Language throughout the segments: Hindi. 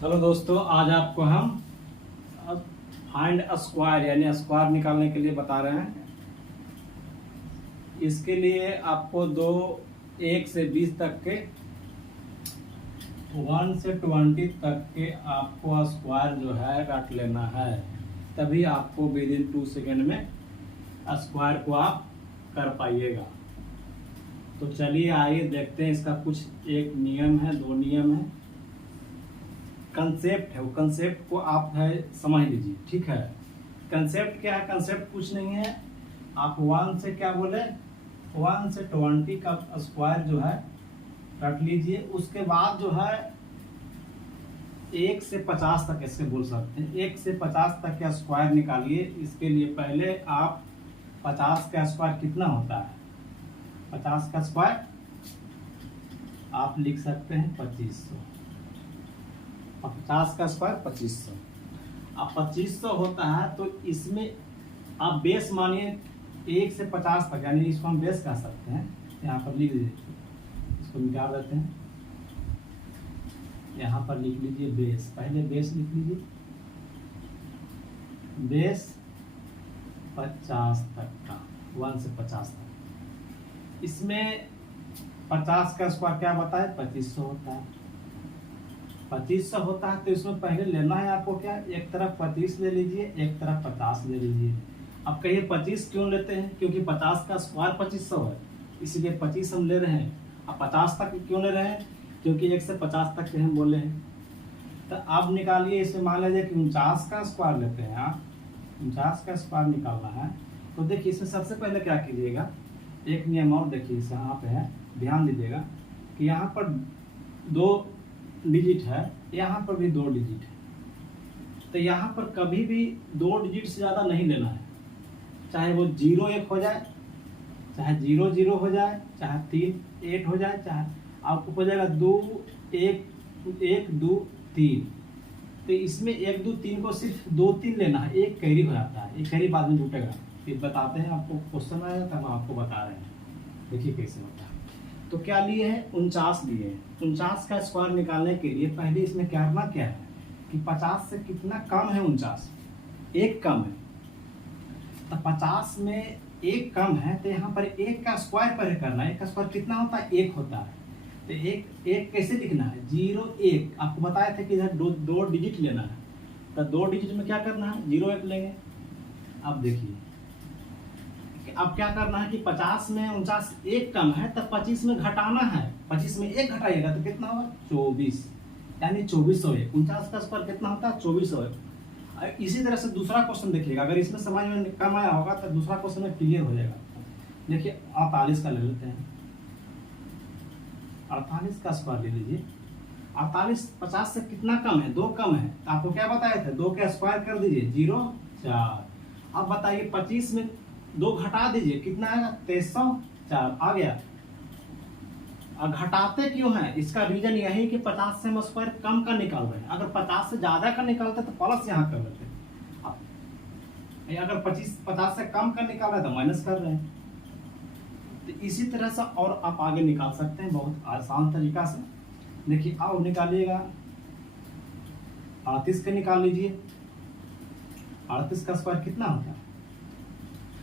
चलो दोस्तों, आज आपको हम फाइंड स्क्वायर यानी स्क्वायर निकालने के लिए बता रहे हैं। इसके लिए आपको 1 से 20 तक के 1 से 20 तक के आपको स्क्वायर जो है रट लेना है, तभी आपको विद इन 2 सेकेंड में स्क्वायर को आप कर पाइएगा। तो चलिए आइए देखते हैं। इसका कुछ एक नियम है, 2 नियम है, कंसेप्ट है। वो कंसेप्ट को आप है समझ लीजिए, ठीक है। कंसेप्ट क्या है? कंसेप्ट कुछ नहीं है। आप 1 से क्या बोले, 1 से 20 का स्क्वायर जो है रट लीजिए। उसके बाद जो है 1 से 50 तक ऐसे बोल सकते हैं। 1 से 50 तक का स्क्वायर निकालिए। इसके लिए पहले आप 50 का स्क्वायर कितना होता है, 50 का स्क्वायर आप लिख सकते हैं 2500। और 50 का स्क्वायर 2500। अब 2500 होता है तो इसमें आप बेस मानिए 1 से 50 तक, यानी इसको हम बेस कह सकते हैं। यहाँ पर लिख लीजिए, इसको मिटा देते हैं। यहाँ पर लिख लीजिए बेस, पहले बेस लिख लीजिए, बेस 50 तक का, 1 से 50 तक। इसमें 50 का स्क्वायर क्या बताए, 2500 होता है। 2500 होता है तो इसमें पहले लेना है आपको क्या, एक तरफ 25 ले लीजिए, एक तरफ 50 ले लीजिए। अब कहिए 25 क्यों लेते हैं, क्योंकि 50 का स्क्वायर 2500 है, इसलिए 25 हम ले रहे हैं। अब 50 तक क्यों ले रहे हैं, क्योंकि 1 से 50 तक के हम बोले हैं। तो अब निकालिए, इसमें मान लीजिए कि 49 का स्क्वायर लेते हैं आप, 49 का स्क्वायर निकालना है। तो देखिए इसमें सबसे पहले क्या कीजिएगा, एक नियम और देखिए इस यहाँ पे है, ध्यान दीजिएगा कि यहाँ पर 2 डिजिट है, यहाँ पर भी 2 डिजिट है। तो यहाँ पर कभी भी 2 डिजिट से ज़्यादा नहीं लेना है। चाहे वो 0 1 हो जाए, चाहे 0 0 हो जाए, चाहे 3 8 हो जाए, चाहे आपको हो जाएगा 2 1 1 2 3। तो इसमें 1 2 3 को सिर्फ 2 3 लेना है, एक कैरी हो जाता है। एक कैरी बाद में जुटेगा, फिर बताते हैं आपको, क्वेश्चन आएगा तब हम आपको बता रहे हैं। देखिए कैसे होता है। तो क्या लिए हैं, 49 लिए हैं। 49 का स्क्वायर निकालने के लिए पहले इसमें करना क्या है कि 50 से कितना कम है, 49 एक कम है। तो 50 में एक कम है, तो यहाँ पर 1 का स्क्वायर पहले करना है। 1 का स्क्वायर कितना होता है, 1 होता है। तो एक कैसे लिखना है, 0 1। आपको बताया था कि इधर 2 डिजिट लेना है। तो 2 डिजिट में क्या करना है, 0 1 लेंगे। अब देखिए अब क्या करना है कि 50 में 49 एक कम है, तब 25 में घटाना है। 25 में 1 घटाइएगा तो कितना होगा, 24, यानी 2401। 49 का स्क्वायर कितना होता है, 2401। इसी तरह से दूसरा क्वेश्चन देखिएगा, अगर इसमें समझ में कम आया होगा तो दूसरा क्वेश्चन में क्लियर हो जाएगा। देखिए 48 का ले लेते हैं। 48 का स्क्वायर ले लीजिए। 48 50 से कितना कम है, 2 कम है। तो आपको क्या बताया था, 2 का स्क्वायर कर दीजिए, 0 4। अब बताइए 25 में 2 घटा दीजिए, कितना आएगा, 2304 आ गया। और घटाते क्यों है, इसका रीजन यही कि 50 से हम स्क्वायर कम का निकाल रहे हैं। अगर 50 से ज्यादा का निकालते तो प्लस यहाँ कर लेते हैं। अगर 50 से कम का निकाल रहे हैं तो माइनस कर रहे हैं। तो इसी तरह से और आप आगे निकाल सकते हैं बहुत आसान तरीका से। देखिए आओ निकालिएगा, 38 का निकाल लीजिए। 38 का स्क्वायर कितना होता है,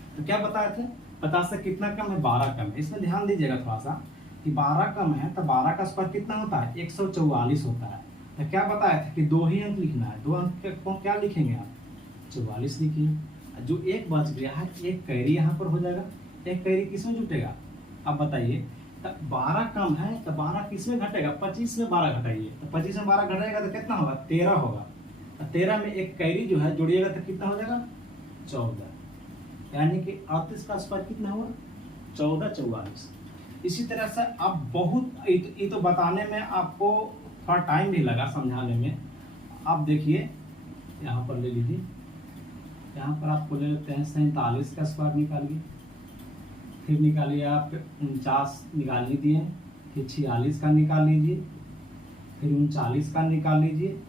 तो क्या बताए थे, 50 से कितना कम है, 12 कम है। इसमें ध्यान दीजिएगा थोड़ा सा कि 12 कम है, तो 12 का स्क्वायर कितना होता है, 144 होता है। तो क्या बताया था कि 2 ही अंक लिखना है। 2 अंक को क्या लिखेंगे आप, 44 लिखिए। जो एक बच गया है, एक कैरी यहाँ पर हो जाएगा। एक कैरी किसमें जुटेगा, अब बताइए। तो 12 कम है तो 12 किसमें घटेगा, 25 में 12 घटाइए। तो 25 में 12 घटाएगा तो कितना होगा, 13 होगा। 13 में एक कैरी जो है जोड़िएगा तो कितना हो जाएगा, 14। यानी कि 38 का स्क्वायर कितना हुआ, 1444। इसी तरह से अब बहुत ये तो बताने में आपको थोड़ा टाइम भी लगा समझाने में। आप देखिए यहाँ पर ले लीजिए, यहाँ पर आपको ले लेते हैं 47 का स्क्वायर निकालिए। फिर निकालिए आप 49 निकाल लीजिए, फिर 46 का निकाल लीजिए, फिर 39 का निकाल लीजिए।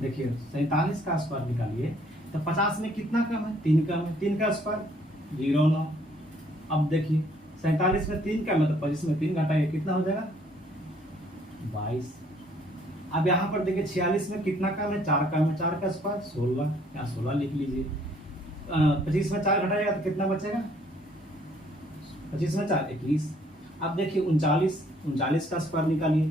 देखिए 47 का स्क्वायर निकालिए तो 50 में कितना कम है, 3 कम है। 3 का स्क्वायर 0 9। अब देखिए 47 में 3 कम है तो 25 में 3 घटाइए, कितना हो जाएगा, 22। अब यहाँ पर देखिए 46 में कितना कम है, 4 कम है, 4 का स्क्वायर 16, यहाँ 16 लिख लीजिए। 25 में 4 घटाइएगा तो कितना बचेगा, 25 में 4 21। अब देखिए 39 का स्क्वायर निकालिए।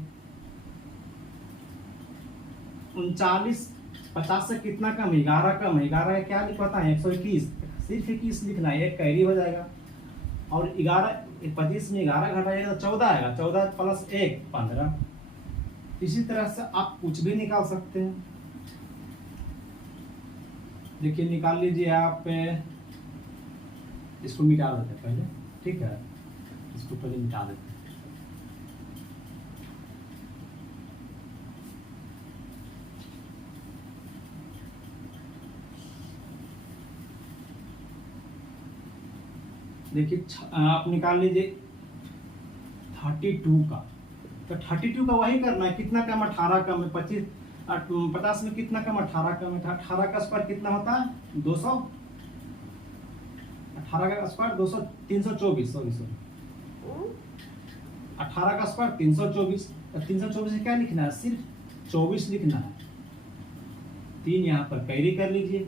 39 50 से कितना कम है, 11 कम है, 11 का क्या लिखवाता है 121, सिर्फ 21 लिखना है, एक कैरी हो जाएगा। और 25 में 11 घटाइएगा तो 14 आएगा, 14 प्लस 1 15। इसी तरह से आप कुछ भी निकाल सकते हैं। देखिए निकाल लीजिए आप, इसको मिटा देते हैं पहले, ठीक है, इसको पहले मिटा देते हैं। देखिए आप निकाल लीजिए 32 का, तो 32 का वही करना है, कितना कम 18 कम है, 50 में कितना कम 18 कम है, 18 का स्क्वायर कितना होता है 200, 18 का स्क्वायर 200 324, सॉरी 18 का स्क्वायर 324, 324 से क्या लिखना है, सिर्फ 24 लिखना है, 3 यहाँ पर कैरी कर लीजिए।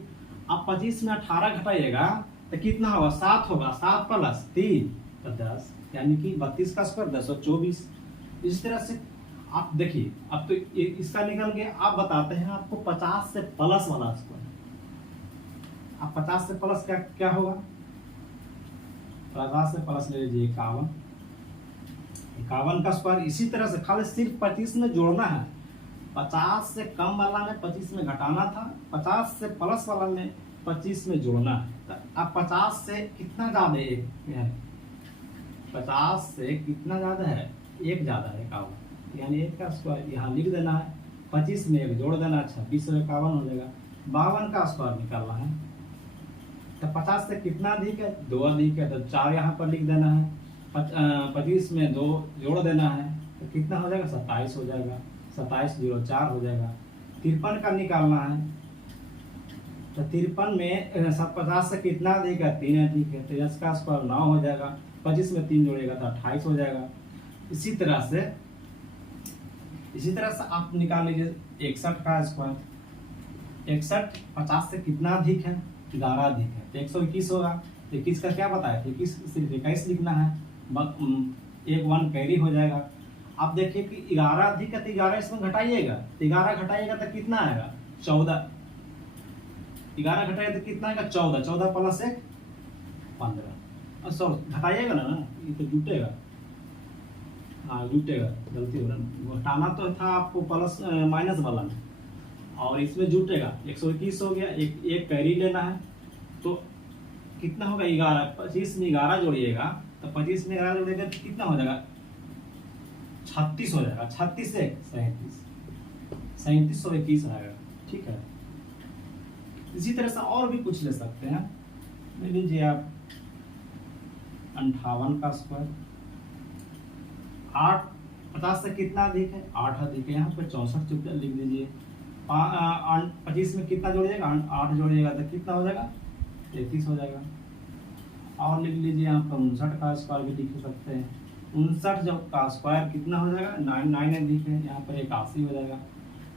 अब 25 में 18 घटाइएगा तो कितना होगा 7 होगा, 7 प्लस 3 तो 10, यानी कि 32 का स्क्वायर 224। इस तरह से आप देखिए, अब तो इसका निकल गया। आप बताते हैं आपको 50 से प्लस वाला स्क्वायर, आप 50 से प्लस क्या क्या होगा, 50 से प्लस ले लीजिए 51, 51 का स्क्वायर। इसी तरह से खाली सिर्फ 25 में जोड़ना है, 50 से कम वाला में 25 में घटाना था, 50 से प्लस वाला में 25 में जोड़ना है। तो अब 50 से कितना ज्यादा है, 50 से कितना ज्यादा है, 1 ज्यादा है 51, यानी 1 का स्क्वायर यहाँ लिख देना है, 25 में 1 जोड़ देना, 26 और 51 हो जाएगा। 52 का स्क्वायर निकालना है, तो 50 से कितना अधिक है, 2 अधिक है, तो 4 यहाँ पर लिख देना है। 25 में 2 जोड़ देना है, तो कितना हो जाएगा 27 हो जाएगा, 27 0 4 हो जाएगा। 53 का निकालना है, तो 53 में 50 से कितना अधिक है, 3 अधिक है, तो इसका स्क्वायर 9 हो जाएगा। 25 में 3 जोड़ेगा तो 28 हो जाएगा। इसी तरह से आप निकाल लीजिए 61 का स्क्वायर। 61 50 से कितना अधिक है, 11 अधिक है, तो 121 होगा। 21 का क्या बताया, 21 सिर्फ 21 लिखना है, 1 कैरी हो जाएगा। आप देखिए कि 11 अधिक है तो 11 इसमें घटाइएगा, तो 11 घटाइएगा तो कितना आएगा 14, 11 घटाइएगा तो कितना आएगा 14, 14 प्लस 1 15, सॉरी घटाइएगा ना, ये तो जुटेगा, हाँ जुटेगा, गलती हो रहा, घटाना तो था आपको प्लस माइनस वाला में, और इसमें जुटेगा। 121 हो गया, एक कैरी लेना है, तो कितना होगा 11, 25 में 11 जोड़िएगा, तो 25 में 11 जोड़िएगा तो कितना हो जाएगा 36 हो जाएगा, 36 से 37, 37 और 21 आएगा, ठीक है। इसी तरह से और भी कुछ ले सकते हैं, ले लीजिए आप 58 का स्क्वायर। 8 50 से कितना अधिक है, 8 अधिक है, यहाँ पे 64 चुपचाप लिख दीजिए। 25 में कितना जोड़िएगा, 8 जोड़िएगा तो कितना हो जाएगा 33 हो जाएगा। और लिख लीजिए यहाँ पर 59 का स्क्वायर भी लिख सकते हैं। 59 जब का स्क्वायर कितना हो जाएगा, 9 अधिक है, यहाँ पर 81 हो जाएगा।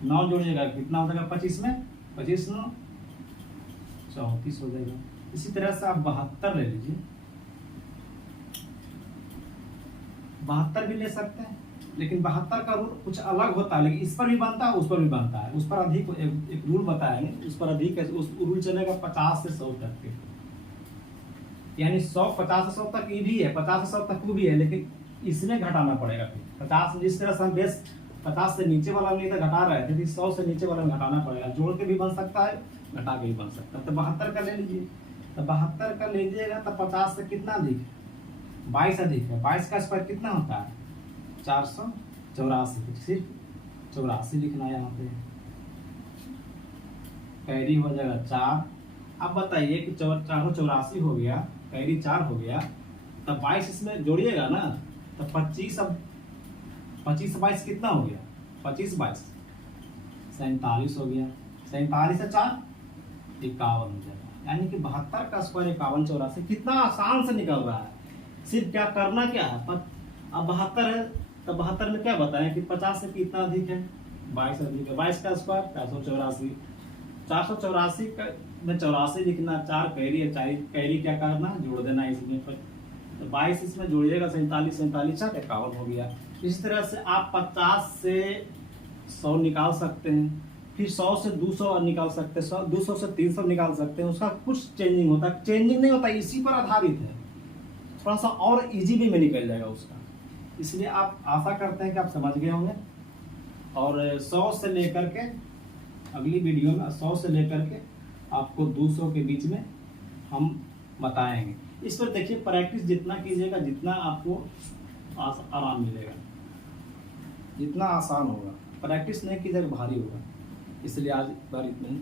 9 जोड़िएगा कितना हो जाएगा 25 में, 25 9 34 हो जाएगा। इसी तरह से आप 72 ले लीजिए, 72 भी ले सकते हैं, लेकिन 72 का रूल कुछ अलग होता है, लेकिन इस पर भी बनता है, उस पर भी बनता है। उस पर अधिक एक रूल बताएंगे, उस पर अधिक है, उस रूल चलेगा 50 से 100 तक के, यानी 50 से 100 तक ये भी है, 50 से 100 तक वो भी है, लेकिन इसमें घटाना पड़ेगा। फिर 50 जिस तरह से हम बेस 50 से नीचे वाला नहीं था घटा रहे थे, 100 से नीचे वाला घटाना पड़ेगा, जोड़ के भी बन सकता है, घटा के भी बन सकता है। तो 72 का ले लीजिए, तो 72 का लीजिएगा तो 50 से कितना अधिक है, 22 अधिक है। 22 का स्क्वायर कितना होता है 484, सिर्फ 84 लिखना है यहाँ पे, कैरी हो जाएगा 4। अब बताइए कि 484 हो गया, कैरी 4 हो गया, तब 22 इसमें जोड़िएगा ना, तो 25 अब 25 से 22 कितना हो गया, 25 22 47 हो गया, 47 से 4 51 हो जाएगा। यानी कि 72 का स्क्वायर 51 84 कितना आसान से निकल रहा है। सिर्फ क्या करना क्या है, अब 72 है तो 72 में क्या बताएं कि 50 से कितना अधिक है, 22 अधिक 22 का स्क्वायर 484। 484 का में 84 लिखना, 4 कैरी है, 4 कैरी क्या करना, जोड़ देना इसमें पर, तो 22 इसमें जोड़िएगा, 47 47 4 51 हो गया। इस तरह से आप 50 से 100 निकाल सकते हैं, फिर 100 से 200 निकाल सकते हैं, 200 से 300 निकाल सकते हैं। उसका कुछ चेंजिंग होता है, चेंजिंग नहीं होता, इसी पर आधारित है, थोड़ा सा और इजी भी में निकल जाएगा उसका। इसलिए आप आशा करते हैं कि आप समझ गए होंगे। और 100 से लेकर के अगली वीडियो में 100 से लेकर के आपको 200 के बीच में हम बताएंगे। इस पर देखिए प्रैक्टिस जितना कीजिएगा, जितना आपको आराम मिलेगा, जितना आसान होगा, प्रैक्टिस नहीं कीजिएगा भारी होगा। इसलिए आज बार इतना ही।